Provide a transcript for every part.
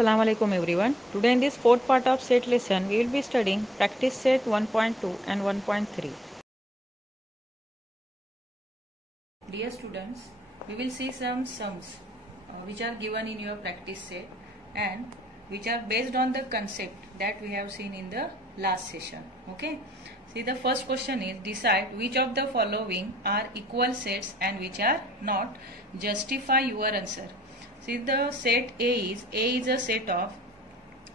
Assalamu alaikum everyone. Today in this fourth part of set lesson, we will be studying practice set 1.2 and 1.3. Dear students, we will see some sums which are given in your practice set and which are based on the concept that we have seen in the last session. Okay. See, the first question is decide which of the following are equal sets and which are not. Justify your answer. See, the set A is a set of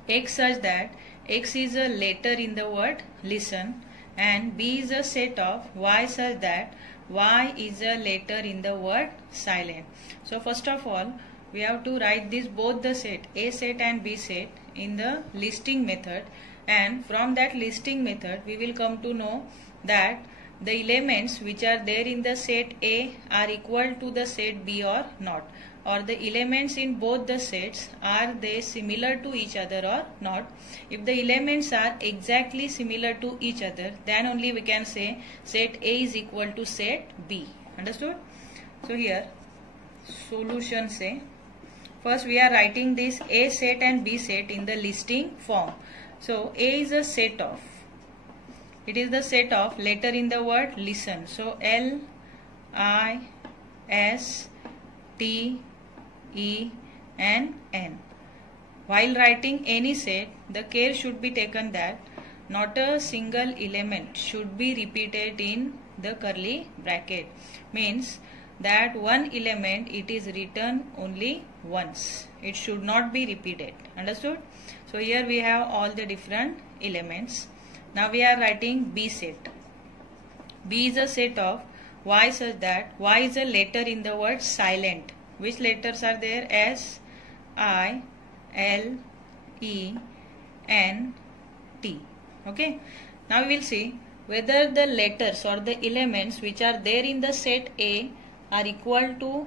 X such that X is a letter in the word listen, and B is a set of Y such that Y is a letter in the word silent. So first of all, we have to write this both the set A set and B set in the listing method, and from that listing method we will come to know that the elements which are there in the set A are equal to the set B or not, or the elements in both the sets are they similar to each other or not. If the elements are exactly similar to each other, then only we can say set A is equal to set B. Understood? So here solution say, first we are writing this A set and B set in the listing form. So A is a set of, it is the set of letter in the word listen. So L, I, S, T, E and N. While writing any set, the care should be taken that not a single element should be repeated in the curly bracket. Means that one element it is written only once. It should not be repeated. Understood? So here we have all the different elements. Now we are writing B set. B is a set of Y such that Y is a letter in the word silent. Which letters are there? S, I, L, E, N, T. Okay. Now we will see whether the letters or the elements which are there in the set A are equal to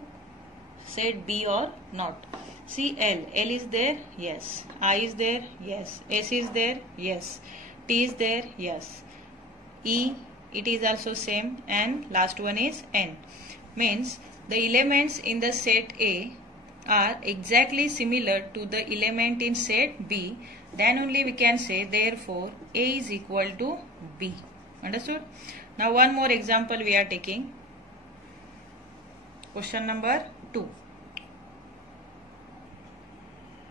set B or not. See, L is there? Yes. I is there? Yes. S is there? Yes. T is there? Yes. E, it is also same, and last one is N. Means the elements in the set A are exactly similar to the element in set B. Then only we can say therefore A is equal to B. Understood? Now one more example we are taking. Question number 2.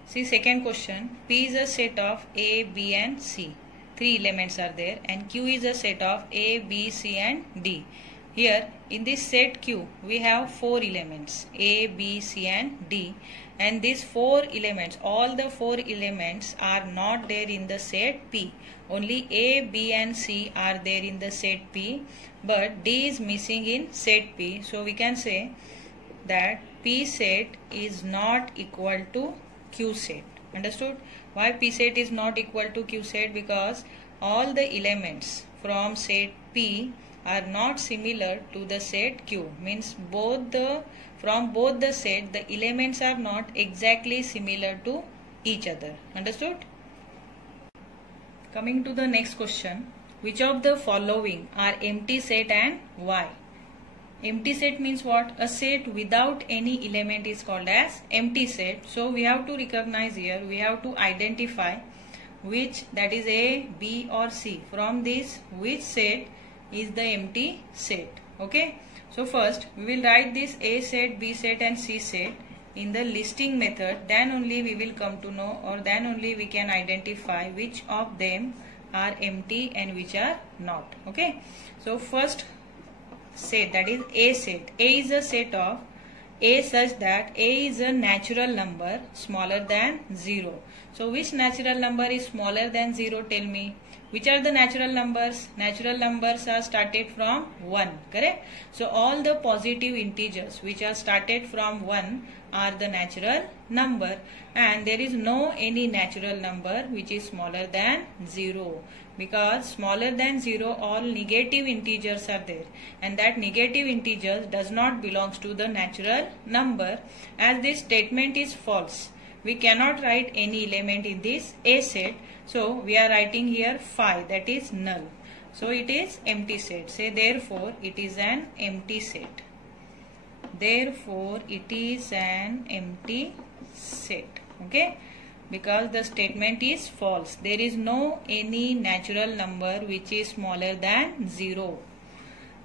See, second question. P is a set of A, B and C. 3 elements are there, and Q is a set of A, B, C and D. Here in this set Q we have 4 elements A, B, C and D, and these 4 elements, all the 4 elements are not there in the set P. Only A, B and C are there in the set P, but D is missing in set P. So we can say that P set is not equal to Q set. Understood? Why P set is not equal to Q set? Because all the elements from set P are not similar to the set Q. Means from both the set the elements are not exactly similar to each other. Understood? Coming to the next question. Which of the following are empty set and why? Empty set means what? A set without any element is called as empty set. So we have to recognize here, we have to identify which, that is A, B or C. From this, which set is the empty set. Okay. So first we will write this A set, B set and C set in the listing method. Then only we will come to know, or then only we can identify which of them are empty and which are not. Okay. So first set, that is A set. A is a set of A such that A is a natural number smaller than 0. So which natural number is smaller than 0? Tell me. Which are the natural numbers? Natural numbers are started from 1. Correct? So all the positive integers which are started from 1 are the natural number, and there is no any natural number which is smaller than 0. Because smaller than 0 all negative integers are there, and that negative integers does not belongs to the natural number. As this statement is false, we cannot write any element in this A set. So we are writing here 5, that is null. So it is empty set. Say therefore it is an empty set. Therefore it is an empty set. Okay. because the statement is false. There is no any natural number which is smaller than 0.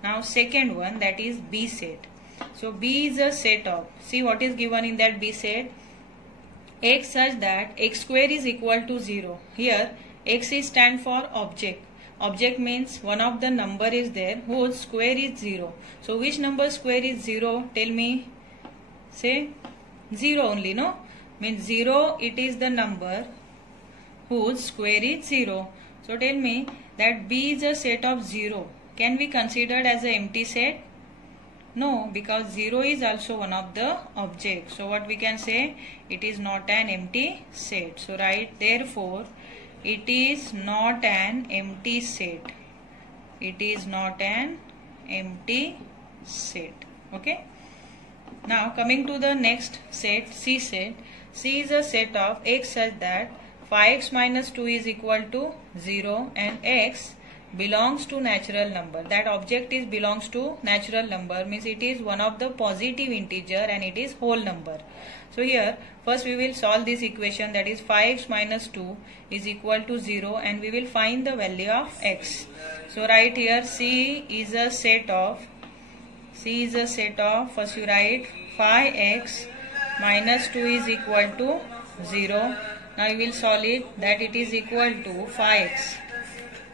Now second one, that is B set. So B is a set of, see what is given in that B set, x such that x square is equal to 0. Here x is stand for object. Object means one of the number is there whose square is 0. So which number square is 0? Tell me. Say 0 only, no? Means 0, it is the number whose square is 0. So tell me that B is a set of 0. Can be considered as an empty set? No, because 0 is also one of the objects. So what we can say? It is not an empty set. So write, therefore, it is not an empty set. It is not an empty set. Okay. Now coming to the next set, C set. C is a set of x such that 5x minus 2 is equal to 0 and x belongs to natural number. That object is belongs to natural number, means it is one of the positive integer and it is whole number. So here first we will solve this equation, that is 5x minus 2 is equal to 0 and we will find the value of x. So write here C is a set of, first you write 5x minus 2 is equal to 0. Now you will solve it, that it is equal to 5x.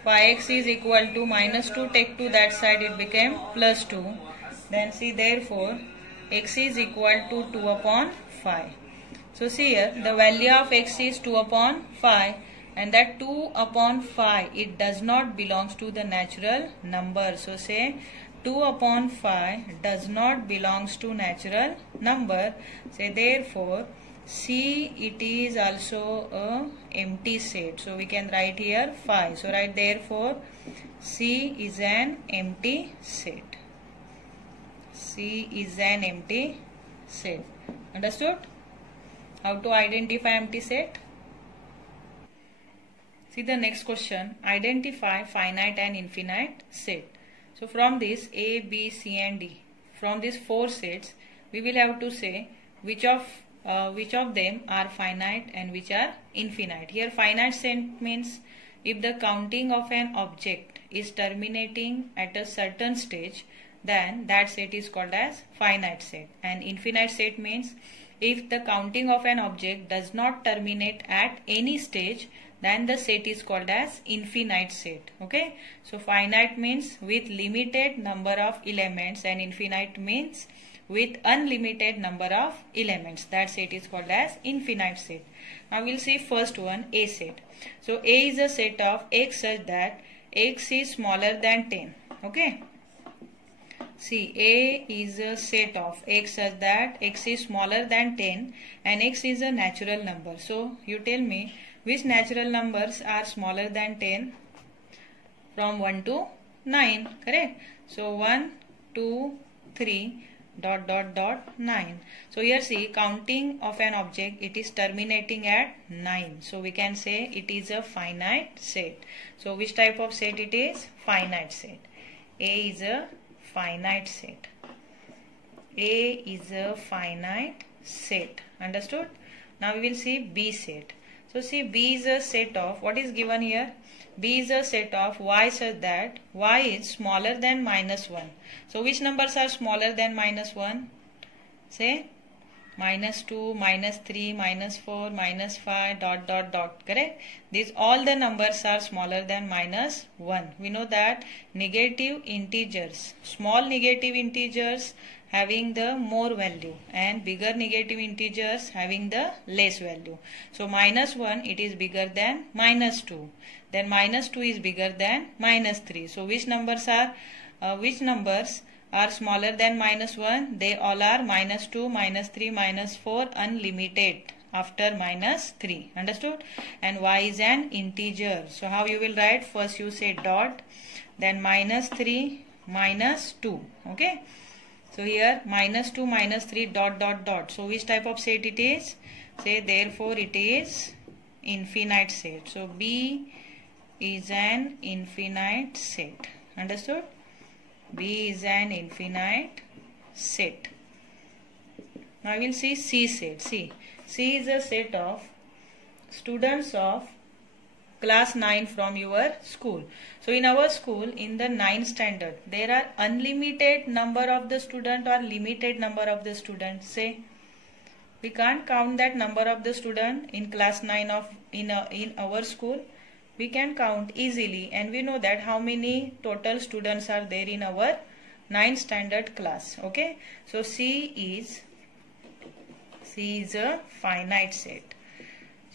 5x is equal to minus 2, take to that side, it became plus 2. Then see, therefore x is equal to 2 upon 5. So see here the value of x is 2 upon 5 and that 2 upon 5 it does not belongs to the natural number. So say 2 upon 5 does not belongs to natural number. Say therefore C it is also a empty set. So we can write here 5. So write therefore C is an empty set. C is an empty set. Understood? How to identify empty set? See the next question. Identify finite and infinite set. So from this A, B, C and D, from these 4 sets, we will have to say which of them are finite and which are infinite. Here finite set means if the counting of an object is terminating at a certain stage, then that set is called as finite set. And infinite set means if the counting of an object does not terminate at any stage, then the set is called as infinite set. Okay. So finite means with limited number of elements and infinite means with unlimited number of elements. That set is called as infinite set. Now we'll see first one, A set. So A is a set of x such that x is smaller than 10. Okay. See, A is a set of x such that x is smaller than 10 and x is a natural number. So you tell me which natural numbers are smaller than 10 from 1 to 9, correct? So 1, 2, 3, ... 9. So here see, counting of an object, it is terminating at 9. So we can say it is a finite set. So which type of set it is? Finite set. A is a finite set. A is a finite set. Understood? Now we will see B set. So see, B is a set of, what is given here? B is a set of y such that y is smaller than minus 1. So which numbers are smaller than minus 1? Say minus 2, minus 3, minus 4, minus 5, ... correct? These all the numbers are smaller than minus 1. We know that negative integers, small negative integers having the more value and bigger negative integers having the less value. So minus 1 it is bigger than minus 2. Then minus 2 is bigger than minus 3. So which numbers are smaller than minus 1? They all are minus 2, minus 3, minus 4 unlimited after minus 3. Understood? And y is an integer. So how you will write? First you say dot, then minus 3, minus 2. Okay? So here minus 2, minus 3, ... So which type of set it is? Say therefore it is infinite set. So B is an infinite set. Understood? B is an infinite set. Now we will see C set. See, C is a set of students of class 9 from your school. So in our school, in the 9th standard, there are unlimited number of the student or limited number of the students. Say, we can't count that number of the student in class 9 of in our school. We can count easily, and we know that how many total students are there in our 9th standard class. Okay, so C is a finite set.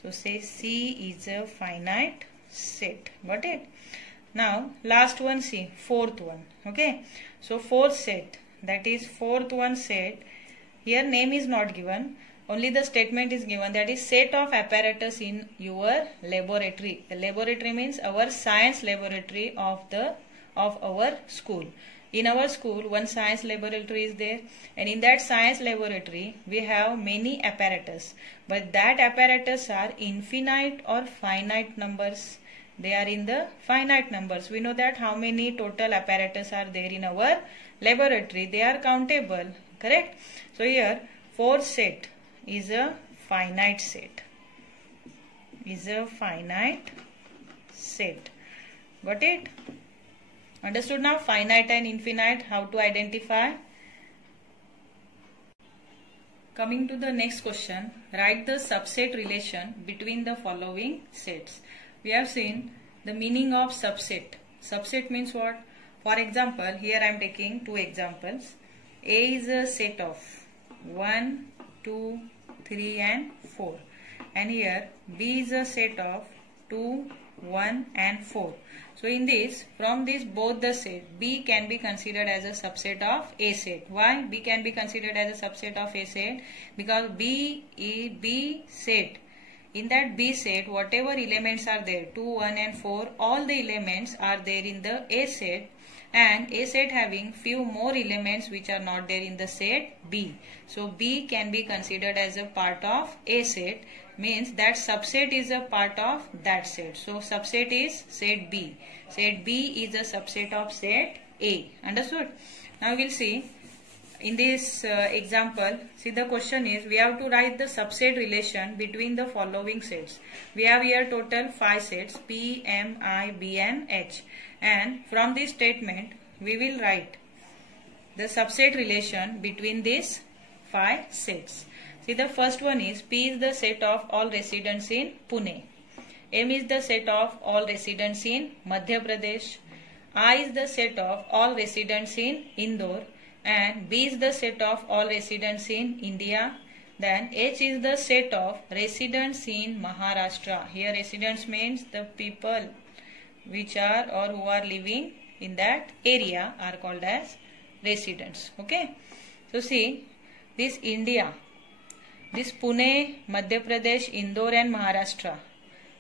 So say C is a finite set. Got it? Now last one, C, fourth one. Okay, so fourth set, that is fourth one set. Here name is not given, only the statement is given, that is set of apparatus in your laboratory. The laboratory means our science laboratory of our school. In our school, one science laboratory is there, and in that science laboratory we have many apparatus, but that apparatus are infinite or finite numbers. They are in the finite numbers. We know that how many total apparatus are there in our laboratory. They are countable, correct? So here fourth set is a finite set. Got it? Understood now? Finite and infinite, how to identify. Coming to the next question, write the subset relation between the following sets. We have seen the meaning of subset. Subset means what? For example, here I am taking two examples. A is a set of 1, 2, 3 and 4. And here B is a set of 2, 1 and 4. So in this, from this both the set, B can be considered as a subset of A set. Why B can be considered as a subset of A set? Because B set, in that B set, whatever elements are there, 2, 1 and 4, all the elements are there in the A set, and A set having few more elements which are not there in the set B. So B can be considered as a part of A set, means that subset is a part of that set. So subset is set B. Set B is a subset of set A. Understood? Now we will see in this example. See, the question is, we have to write the subset relation between the following sets. We have here total 5 sets, P, M, I, B and H. And from this statement, we will write the subset relation between these 5 sets. See, the first one is P is the set of all residents in Pune. M is the set of all residents in Madhya Pradesh. I is the set of all residents in Indore. And B is the set of all residents in India. Then H is the set of residents in Maharashtra. Here residents means the people which are or who are living in that area are called as residents. Okay. So see, this India, this Pune, Madhya Pradesh, Indore and Maharashtra,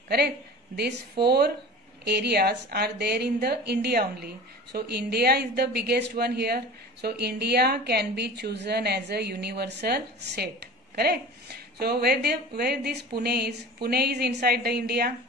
correct? These 4 areas are there in the India only. So India is the biggest one here. So India can be chosen as a universal set, correct? So where this Pune is inside the India.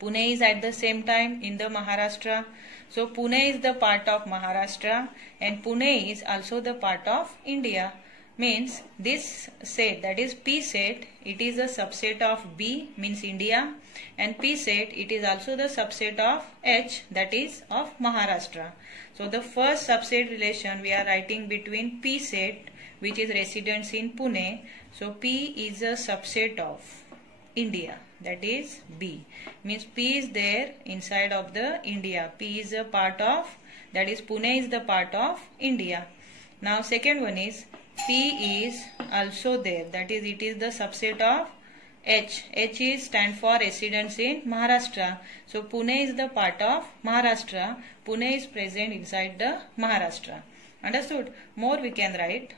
Pune is at the same time in the Maharashtra. So Pune is the part of Maharashtra and Pune is also the part of India. Means this set, that is P set, it is a subset of B, means India, and P set, it is also the subset of H, that is of Maharashtra. So the first subset relation we are writing between P set, which is residents in Pune. So P is a subset of India, that is B. Means P is there inside of the India. P is a part of, that is Pune is the part of India. Now second one is P is also there, that is it is the subset of H. H is stand for residents in Maharashtra. So Pune is the part of Maharashtra. Pune is present inside the Maharashtra. Understood? More we can write.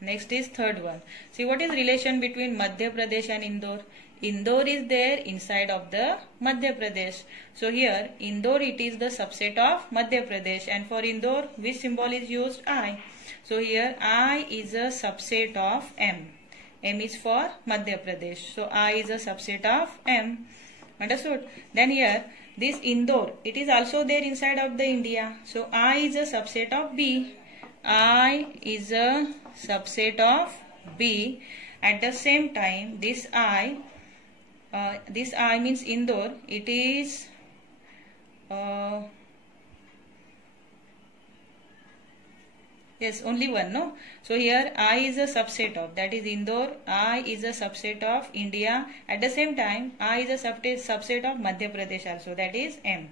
Next is third one. See, what is relation between Madhya Pradesh and Indore? Indore is there inside of the Madhya Pradesh. So here Indore, it is the subset of Madhya Pradesh, and for Indore which symbol is used? I. So here I is a subset of M. M is for Madhya Pradesh. So I is a subset of M. Understood? Then here this Indore, it is also there inside of the India. So I is a subset of B. I is a subset of B. At the same time, this I this I means Indore. It is yes, only one, no? So here I is a subset of, that is Indore. I is a subset of India. At the same time, I is a subset of Madhya Pradesh also, that is M.